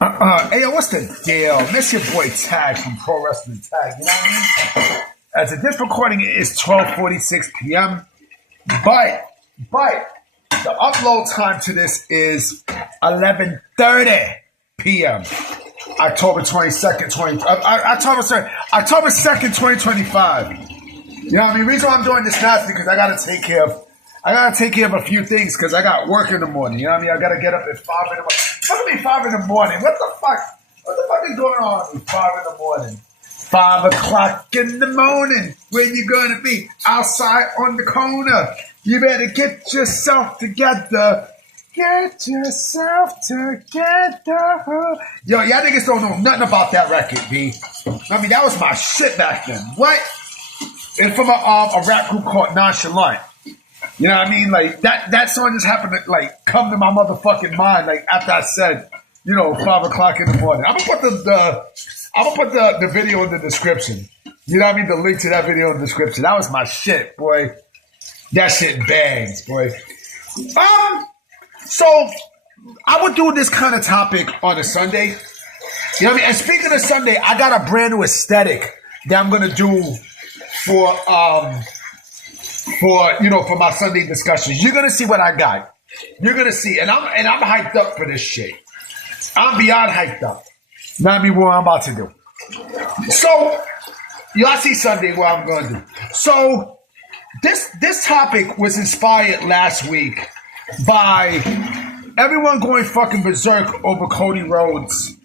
Hey, yo, what's the deal? Miss your boy Tag from Pro Wrestling Tag. You know what I mean? As of this recording, it is 12:46 p.m. But the upload time to this is 11:30 p.m. October 22nd, October 2nd, 2025. You know what I mean? The reason why I'm doing this now is because I gotta take care of a few things because I got work in the morning. You know what I mean? I gotta get up at 5 in the morning. It's gonna be 5 in the morning. What the fuck? What the fuck is going on at 5 in the morning? 5 o'clock in the morning. When you gonna be? Outside on the corner. You better get yourself together. Get yourself together. Yo, y'all niggas don't know nothing about that record, B. I mean, that was my shit back then. What? It's from a rap group called Nonchalant. You know what I mean? Like that song just happened to like come to my motherfucking mind. Like after I said, 5 o'clock in the morning. I'm gonna put the video in the description. You know what I mean? The link to that video in the description. That was my shit, boy. That shit bangs, boy. So I would do this kind of topic on a Sunday. You know what I mean? And speaking of Sunday, I got a brand new aesthetic that I'm gonna do for my Sunday discussions. You're gonna see what I got. You're gonna see, and I'm hyped up for this shit. I'm beyond hyped up. Not me what I'm about to do. So y'all see Sunday what I'm gonna do. So this topic was inspired last week by everyone going fucking berserk over Cody Rhodes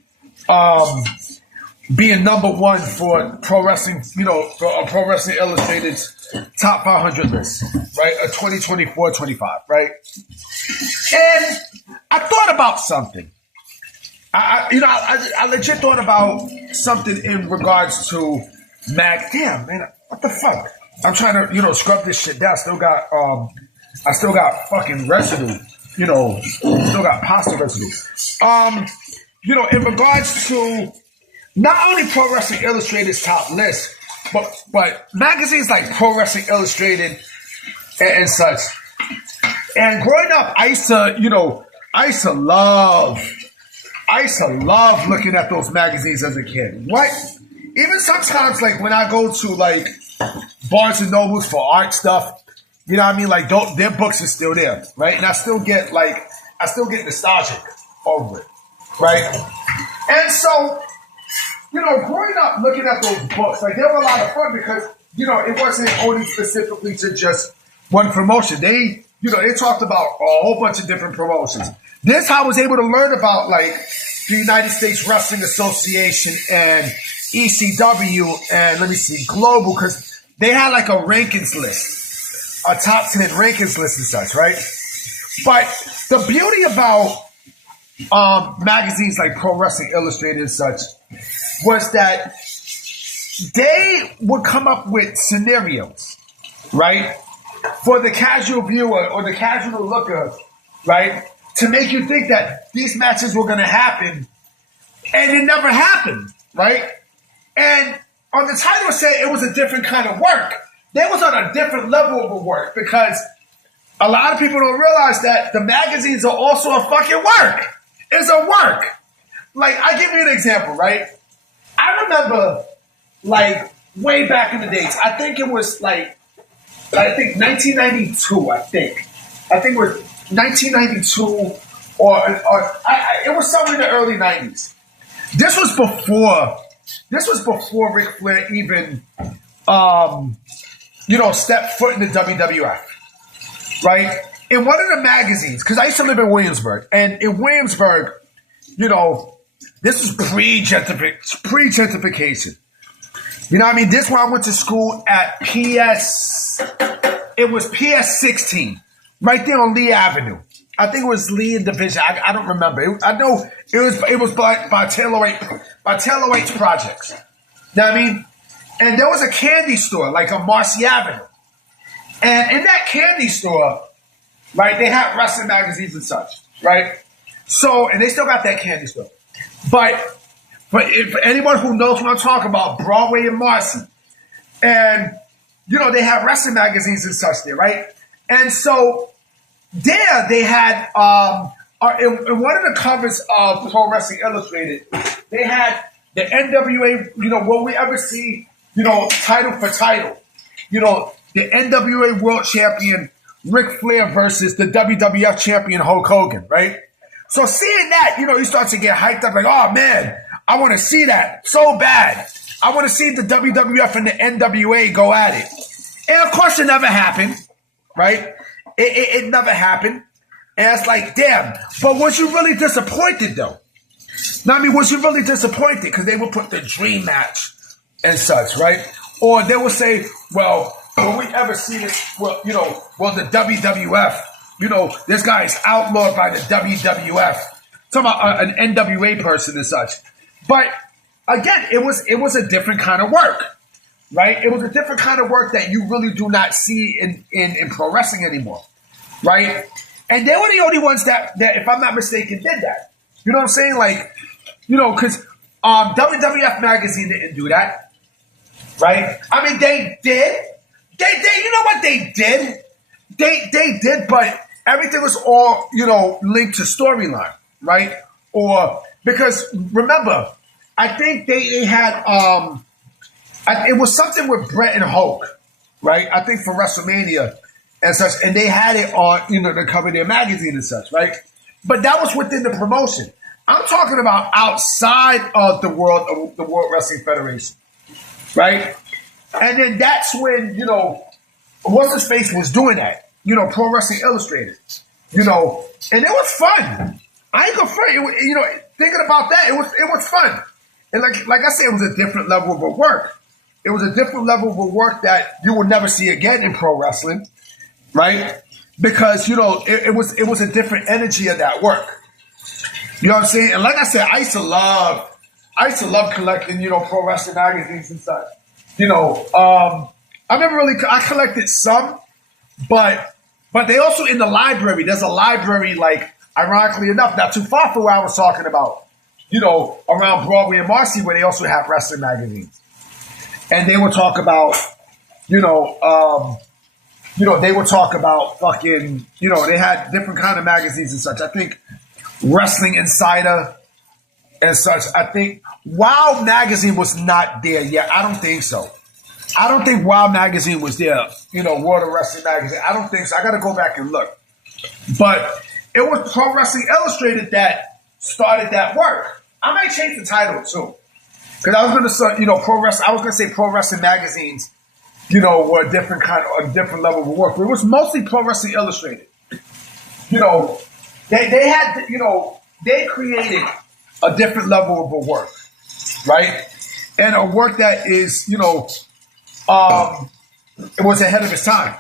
being number one for Pro Wrestling, for Pro Wrestling Illustrated's top 500 list, right? A 2024-25, right? And I thought about something. I legit thought about something in regards to Damn, man, what the fuck? I'm trying to, scrub this shit down. I still got fucking residue. Still got pasta residue. In regards to not only Pro Wrestling Illustrated's top list, but magazines like Pro Wrestling Illustrated and such. And growing up, I used to love looking at those magazines as a kid. What? Even sometimes, like when I go to like Barnes and Nobles for art stuff, you know what I mean? Like their books are still there, right? And I still get nostalgic over it, right? And so, growing up looking at those books, like they were a lot of fun because, it wasn't only specifically to just one promotion. They talked about a whole bunch of different promotions. This how I was able to learn about like the United States Wrestling Association and ECW and Global, because they had like a rankings list, a top 10 rankings list and such, right? But the beauty about magazines like Pro Wrestling Illustrated and such was that they would come up with scenarios, right, for the casual viewer or the casual looker, right, to make you think that these matches were going to happen, and it never happened, right? And on the title said it was a different kind of work. They was on a different level of work because a lot of people don't realize that the magazines are also a fucking work. It's a work. Like, I give you an example, right? I remember, like, way back in the days, I think it was, 1992, I think it was 1992, or it was somewhere in the early 90s. This was before Ric Flair even, stepped foot in the WWF, right? In one of the magazines, because I used to live in Williamsburg, and in Williamsburg, this was pre-gentrification. You know what I mean? This one I went to school at it was PS 16, right there on Lee Avenue. I think it was Lee and Division. I don't remember. I know it was by Taylor Waite's projects. You know what I mean? And there was a candy store, like on Marcy Avenue. And in that candy store, right, they had wrestling magazines and such, right? So, and they still got that candy store. But for anyone who knows what I'm talking about, Broadway and Marcy. And, they have wrestling magazines and such there, right? And so there they had in one of the covers of Pro Wrestling Illustrated, they had the NWA, will we ever see, title for title? The NWA World Champion Ric Flair versus the WWF Champion Hulk Hogan, right? So seeing that, you start to get hyped up like, oh man, I want to see that so bad. I want to see the WWF and the NWA go at it. And of course it never happened, right? It never happened. And it's like, damn. But was you really disappointed though? Was you really disappointed? Because they would put the dream match and such, right? Or they would say, well, will we ever see this? Well, the WWF, this guy is outlawed by the WWF. Talking about an NWA person and such. But again, it was a different kind of work, right? It was a different kind of work that you really do not see in pro wrestling anymore, right? And they were the only ones that, if I'm not mistaken, did that. You know what I'm saying? Like, because WWF Magazine didn't do that, right? I mean, they did. They you know what they did? They did, but everything was all, linked to storyline, right? Or, because remember, I think they had, it was something with Bret and Hulk, right? I think for WrestleMania and such, and they had it on, to cover their magazine and such, right? But that was within the promotion. I'm talking about outside of the world of the World Wrestling Federation, right? And then that's when, what's his face was doing that, Pro Wrestling Illustrated, and it was fun. I ain't gonna front, thinking about that, it was fun. And like I said, it was a different level of work. It was a different level of work that you will never see again in pro wrestling, right? Because, it was a different energy of that work. You know what I'm saying? And like I said, I used to love collecting, pro wrestling magazines and such. I collected some, but they also in the library. There's a library, like, ironically enough, not too far from where I was talking about, around Broadway and Marcy, where they also have wrestling magazines. And they would talk about, they would talk about fucking, they had different kind of magazines and such. I think Wrestling Insider and such. I think Wild Magazine was not there yet. I don't think so. I don't think Wild Magazine was there, World of Wrestling Magazine. I don't think so. I got to go back and look. But it was Pro Wrestling Illustrated that started that work. I might change the title too. Because I was going to say, pro wrestling. I was going to say Pro Wrestling Magazines, were a different different level of work. But it was mostly Pro Wrestling Illustrated. They had, they created a different level of work, right? And a work that is, it was ahead of its time.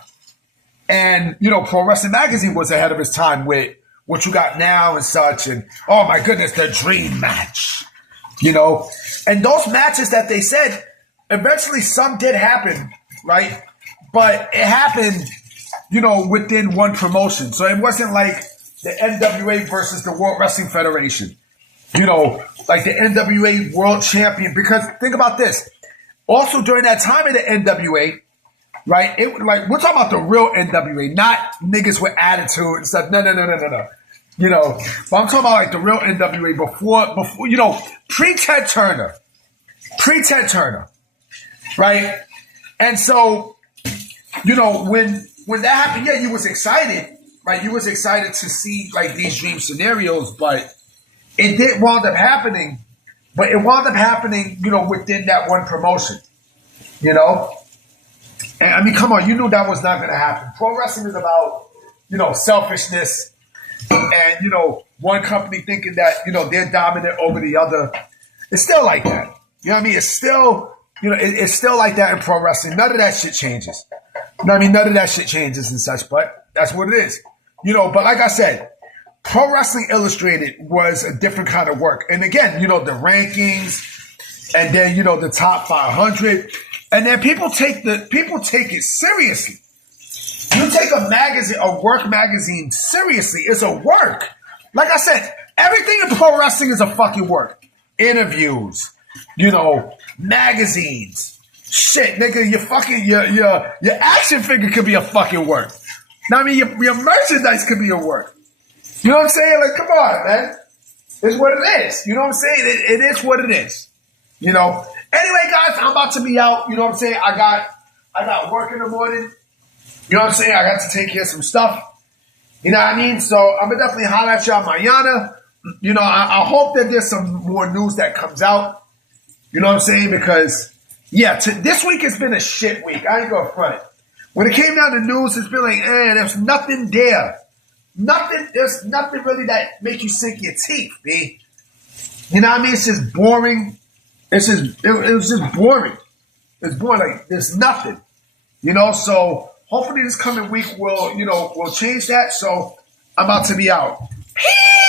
And, Pro Wrestling Magazine was ahead of its time with what you got now and such. And, oh my goodness, the dream match, And those matches that they said, eventually some did happen, right? But it happened, within one promotion. So it wasn't like the NWA versus the World Wrestling Federation, like the NWA World Champion. Because think about this. Also during that time of the NWA, right? We're talking about the real NWA, not niggas with attitude and stuff. No. But I'm talking about like the real NWA before, pre-Ted Turner, right? And so, when that happened, yeah, you was excited, right? You was excited to see like these dream scenarios, but it didn't wind up happening. But it wound up happening, within that one promotion, And I mean, come on, you knew that was not going to happen. Pro wrestling is about, selfishness and, one company thinking that, they're dominant over the other. It's still like that. You know what I mean? It's still, it's still like that in pro wrestling. None of that shit changes. None of that shit changes and such, but that's what it is. But like I said, Pro Wrestling Illustrated was a different kind of work. And again, the rankings and then, the top 500. And then people take it seriously. You take a work magazine seriously. It's a work. Like I said, everything in pro wrestling is a fucking work. Interviews, magazines. Shit, nigga, your action figure could be a fucking work. Now, I mean, your merchandise could be a work. You know what I'm saying? Like, come on, man. It's what it is. You know what I'm saying? It is what it is. You know. Anyway, guys, I'm about to be out. You know what I'm saying? I got work in the morning. You know what I'm saying? I got to take care of some stuff. You know what I mean? So I'm gonna definitely holler at y'all mañana. You know, I hope that there's some more news that comes out. You know what I'm saying? Because this week has been a shit week. I ain't gonna front it. When it came down to news, it's been like, there's nothing there. There's nothing really that make you sink your teeth, B. You know what I mean? It's just boring. It was just boring. It's boring. Like, there's nothing. You know, so hopefully this coming week will change that. So I'm about to be out. Peace!